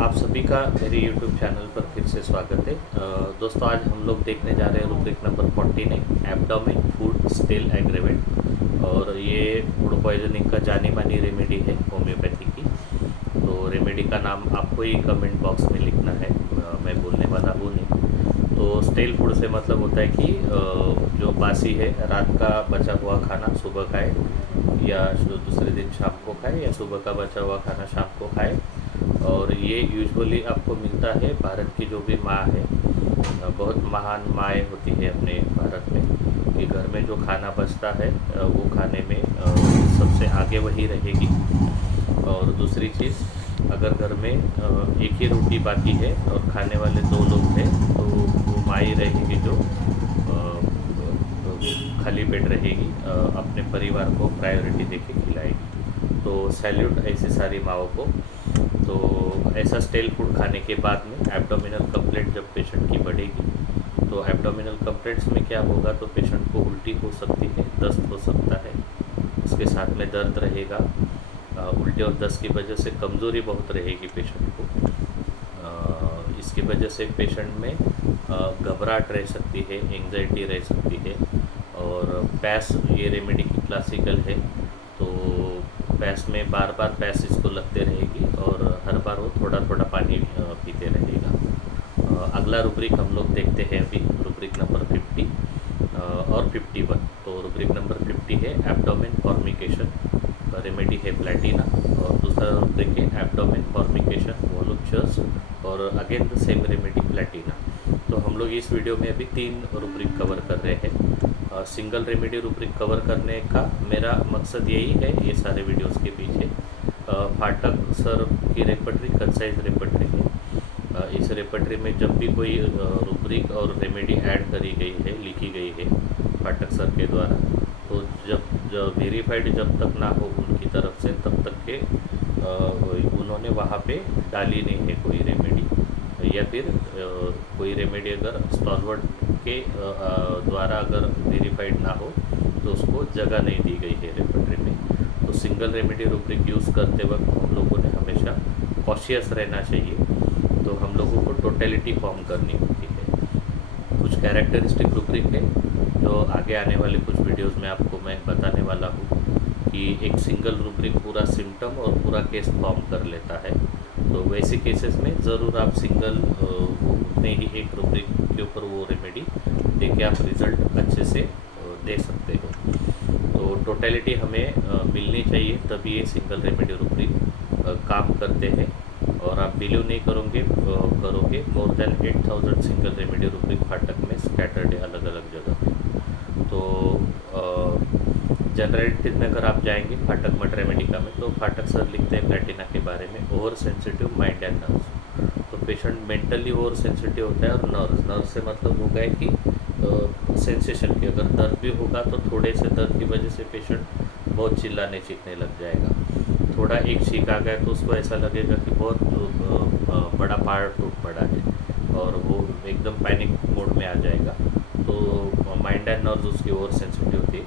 आप सभी का मेरे YouTube चैनल पर फिर से स्वागत है। दोस्तों, आज हम लोग देखने जा रहे हैं rubric number 14 abdomen food still aggravant. और ये फूड पॉइजनिंग का जानी मानी रेमेडी है होम्योपैथी की। तो रेमेडी का नाम आपको ही कमेंट बॉक्स में लिखना है, मैं बोलने वाला हूँ नहीं। तो स्टिल फूड से मतलब होता है कि जो बासी है, रात का बचा हुआ खाना सुबह खाए या दूसरे दिन शाम को खाए, या सुबह का बचा हुआ खाना शाम को खाए। और ये यूजुअली आपको मिलता है भारत की जो भी माँ है, बहुत महान माएँ होती है अपने भारत में, कि घर में जो खाना बचता है वो खाने में सबसे आगे वही रहेगी। और दूसरी चीज़, अगर घर में एक ही रोटी बाकी है और खाने वाले 2 लोग हैं, तो वो माँ ही रहेगी जो खाली पेट रहेगी, अपने परिवार को प्रायोरिटी देके खिलाएगी। तो सैल्यूट ऐसी सारी माँओं को। तो ऐसा स्टेल फूड खाने के बाद में एब्डोमिनल कंप्लेंट जब पेशेंट की बढ़ेगी, तो एब्डोमिनल कंप्लेंट्स में क्या होगा, तो पेशेंट को उल्टी हो सकती है, दस्त हो सकता है, उसके साथ में दर्द रहेगा। उल्टी और दस्त की वजह से कमज़ोरी बहुत रहेगी पेशेंट को। इसकी वजह से पेशेंट में घबराहट रह सकती है, एंग्जाइटी रह सकती है। और पैस, ये रेमेडी की क्लासिकल है, तो पैस में बार बार पैस इसको लगते रहेगी और हर बार वो थोड़ा थोड़ा पानी पीते रहेगा। अगला रूब्रिक हम लोग देखते हैं अभी, रूब्रिक नंबर 50 और 51। तो रूब्रिक नंबर 50 है एब्डोमेन फॉर्मिकेशन, रेमेडी है प्लेटिना। और दूसरा रूब्रिक है एब्डोमेन फॉर्मिकेशन वॉलुप्चर्स, और again the same remedy Platina. तो हम लोग इस वीडियो में अभी 3 रूब्रिक कवर कर रहे हैं। सिंगल रेमेडी रूब्रिक कवर करने का मेरा मकसद यही है, ये सारे वीडियोस के पीछे। फाटक सर की रेपर्टरी कंसाइज रेपर्टरी है। इस रेपर्टरी में जब भी कोई रूब्रिक और रेमेडी ऐड करी गई है, लिखी गई है फाटक सर के द्वारा, तो जब वेरीफाइड जब तक ना हो उनकी तरफ से, तब तक के उन्होंने वहाँ पे डाली नहीं है कोई रेमेडी, या फिर कोई रेमेडी अगर स्टॉलवर्ड के द्वारा अगर वेरीफाइड ना हो तो उसको जगह नहीं दी गई है रेपर्टरी में। तो सिंगल रेमेडी रूब्रिक यूज़ करते वक्त हम लोगों ने हमेशा कॉशियस रहना चाहिए। तो हम लोगों को टोटलिटी फॉर्म करनी होती है। कुछ कैरेक्टरिस्टिक रूब्रिक है जो आगे आने वाले कुछ वीडियोस में आपको मैं बताने वाला हूँ, कि एक सिंगल रूब्रिक पूरा सिम्टम और पूरा केस फॉर्म कर लेता है। तो वैसे केसेस में ज़रूर आप सिंगल उतने ही एक रूब्रिक के ऊपर वो रेमेडी देके आप रिज़ल्ट अच्छे से दे सकते हो। तो टोटलिटी हमें मिलनी चाहिए, तभी ये सिंगल रेमेडी रूब्रिक काम करते हैं। और आप बिलीव नहीं करोगे more than 8000 single remedy rubric फाटक में स्कैटर्ड है अलग अलग जगह पे। तो जनरलिटीज में अगर आप जाएंगे फाटक मट रेमेडिका में, तो फाटक सर लिखते हैं प्लेटिना के बारे में, over sensitive mind and nerves. तो पेशेंट मेंटली ओवर सेंसिटिव होता है, और नर्व से मतलब हो गया कि सेंसेशन की, अगर दर्द भी होगा तो थोड़े से दर्द की वजह से पेशेंट बहुत चिल्लाने चीखने लग जाएगा। थोड़ा एक छींक आ गया तो उसको ऐसा लगेगा कि बहुत बड़ा पहाड़ टूट पड़ा है, और वो एकदम पैनिक मोड में आ जाएगा। तो माइंड एंड नर्व्स उसकी ओवर सेंसिटिव थी।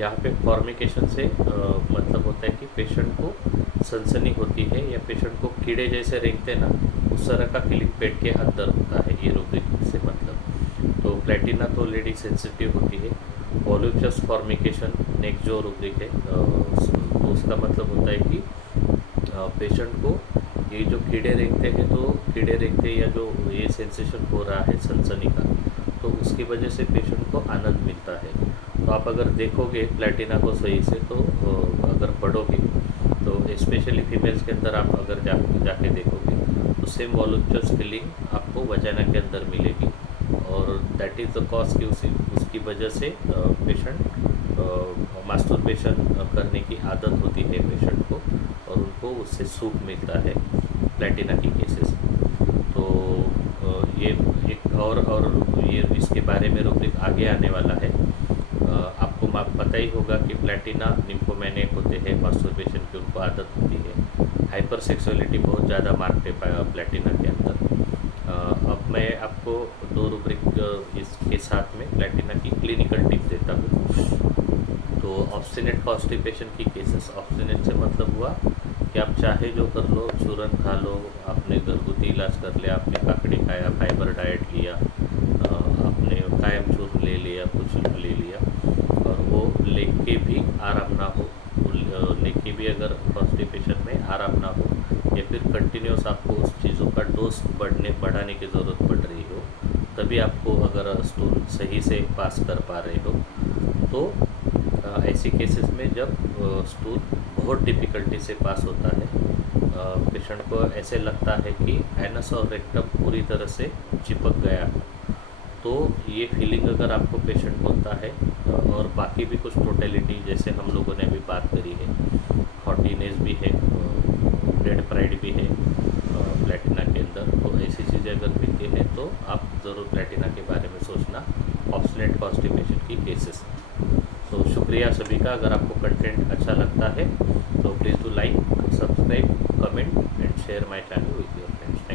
यहाँ पे फॉर्मिकेशन से मतलब होता है कि पेशेंट को सनसनी होती है, या पेशेंट को कीड़े जैसे रेंगते ना, उस तरह का फीलिंग पेट के अंदर होता है, ये रूब्रिक से मतलब। तो प्लेटिना तो ऑलरेडी सेंसिटिव होती है। वॉल्यूचस फॉर्मिकेशन नेक्स्ट जो रूब्रिक है, तो उसका मतलब होता है कि पेशेंट को ये जो कीड़े रेंगते हैं, तो कीड़े रेंगते या जो ये सेंसेशन हो रहा है सनसनी का, तो उसकी वजह से पेशेंट को आनंद मिलता है। तो आप अगर देखोगे प्लेटिना को सही से, तो अगर पढ़ोगे, तो स्पेशली फीमेल्स के अंदर आप अगर जाके देखोगे, तो सेम वॉल्यूचस फीलिंग आपको वजाना के अंदर मिलेगी। और दैट इज़ द कॉज कि उसकी वजह से पेशेंट मास्टरबेशन करने की आदत होती है पेशेंट को, और उनको उससे सुख मिलता है प्लेटिना की केसेस। तो ये एक और ये इसके बारे में रूब्रिक आगे आने वाला है। आपको पता ही होगा कि प्लेटिना निम्फोमैनिक होते हैं, मास्टरबेशन की उनको आदत होती है। हाइपर सेक्सुअलिटी बहुत ज़्यादा मारते प्लेटिना के अंदर। अब मैं आपको 2 रूब्रिक इसके साथ में प्लेटिना की क्लिनिकल टिप देता हूँ। तो ऑब्स्टिनेट कॉन्स्टिपेशन की केसेस, ऑब्स्टिनेट से मतलब हुआ कि आप चाहे जो कर लो, चूरन खा लो, आपने घरगुती इलाज कर लिया, आपने काकड़ी खाया, फाइबर डाइट लिया, आपने कायम चूर्ण ले लिया, कुछ ले लिया, और वो लेके भी आराम ना हो, लेके भी अगर कॉन्स्टिपेशन में आराम ना हो, या फिर कंटिन्यूस आपको उस चीज़ों का डोज बढ़ाने की ज़रूरत पड़ रही हो, तभी आपको अगर स्टूल सही से पास कर पा रहे हो, तो ऐसी केसेस में जब स्टूल बहुत डिफ़िकल्टी से पास होता है, पेशेंट को ऐसे लगता है कि एनस और रेक्टम पूरी तरह से चिपक गया है, तो ये फीलिंग अगर आपको पेशेंट बोलता है, और बाकी भी कुछ टोटलिटी जैसे हम लोगों ने अभी बात करी है, हॉटीनेस भी है, डेड प्राइड भी है प्लेटिना के अंदर, तो ऐसी चीज़ें अगर मिलती हैं तो आप ज़रूर प्लेटिना के बारे में सोचना ऑब्स्टिनेट कॉन्स्टिपेशन की केसेस। तो शुक्रिया सभी का। अगर आपको कंटेंट अच्छा लगता है तो please do like, subscribe, comment and share my channel with your friends.